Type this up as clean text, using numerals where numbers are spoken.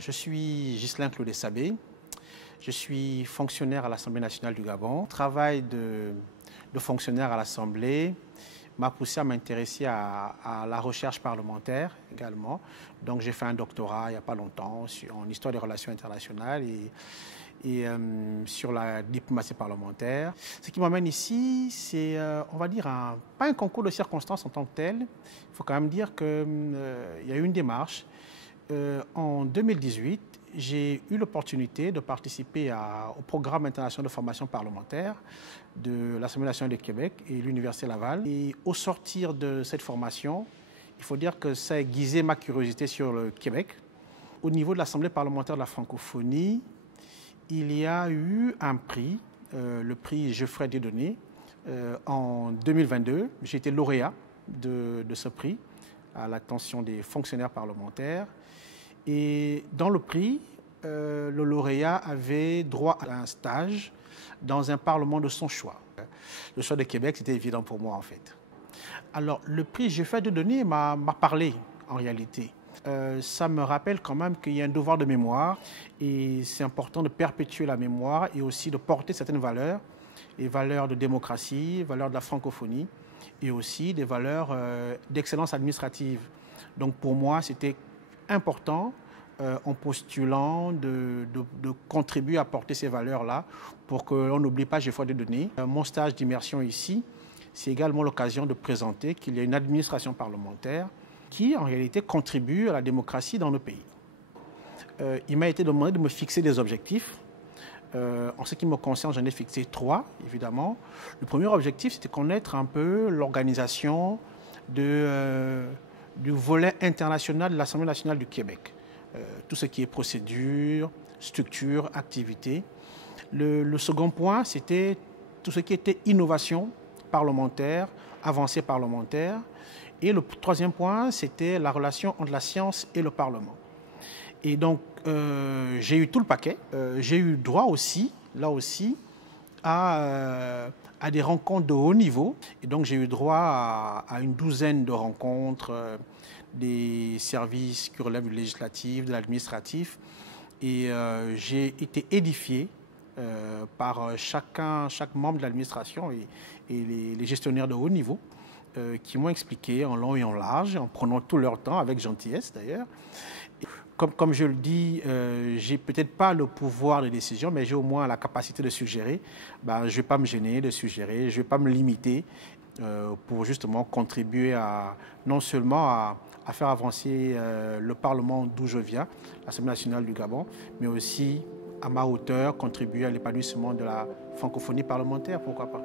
Je suis Ghislain Claudet Sabé, je suis fonctionnaire à l'Assemblée nationale du Gabon. Le travail de fonctionnaire à l'Assemblée m'a poussé à m'intéresser à la recherche parlementaire également. Donc j'ai fait un doctorat il n'y a pas longtemps en histoire des relations internationales et sur la diplomatie parlementaire. Ce qui m'amène ici, c'est, on va dire, pas un concours de circonstances en tant que tel. Il faut quand même dire qu'il y a eu une démarche. En 2018, j'ai eu l'opportunité de participer au programme international de formation parlementaire de l'Assemblée nationale du Québec et l'Université Laval. Et au sortir de cette formation, il faut dire que ça a aiguisé ma curiosité sur le Québec. Au niveau de l'Assemblée parlementaire de la francophonie, il y a eu un prix, le prix Geoffrey Dieudonné, en 2022. J'ai été lauréat de ce prix à l'attention des fonctionnaires parlementaires. Et dans le prix, le lauréat avait droit à un stage dans un parlement de son choix. Le choix de Québec, c'était évident pour moi en fait. Alors le prix Geoffrey Dieudonné m'a parlé en réalité. Ça me rappelle quand même qu'il y a un devoir de mémoire et c'est important de perpétuer la mémoire et aussi de porter certaines valeurs, les valeurs de démocratie, valeurs de la francophonie et aussi des valeurs d'excellence administrative. Donc pour moi, c'était important en postulant de contribuer à porter ces valeurs-là pour qu'on n'oublie pas Geoffrey Dieudonné. Mon stage d'immersion ici, c'est également l'occasion de présenter qu'il y a une administration parlementaire qui, en réalité, contribue à la démocratie dans le pays. Il m'a été demandé de me fixer des objectifs. En ce qui me concerne, j'en ai fixé 3, évidemment. Le premier objectif, c'était connaître un peu l'organisation du volet international de l'Assemblée nationale du Québec. Tout ce qui est procédure, structure, activité. Le second point, c'était tout ce qui était innovation parlementaire, avancée parlementaire. Et le troisième point, c'était la relation entre la science et le Parlement. Et donc, j'ai eu tout le paquet. J'ai eu droit aussi, là aussi, à des rencontres de haut niveau. Et donc, j'ai eu droit à une douzaine de rencontres des services qui relèvent du législatif, de l'administratif. Et j'ai été édifié par chaque membre de l'administration et les gestionnaires de haut niveau qui m'ont expliqué en long et en large, en prenant tout leur temps, avec gentillesse d'ailleurs. Comme je le dis, j'ai peut-être pas le pouvoir de décision, mais j'ai au moins la capacité de suggérer. Je ne vais pas me gêner de suggérer, je ne vais pas me limiter pour justement contribuer non seulement à faire avancer le Parlement d'où je viens, l'Assemblée nationale du Gabon, mais aussi à ma hauteur, contribuer à l'épanouissement de la francophonie parlementaire, pourquoi pas.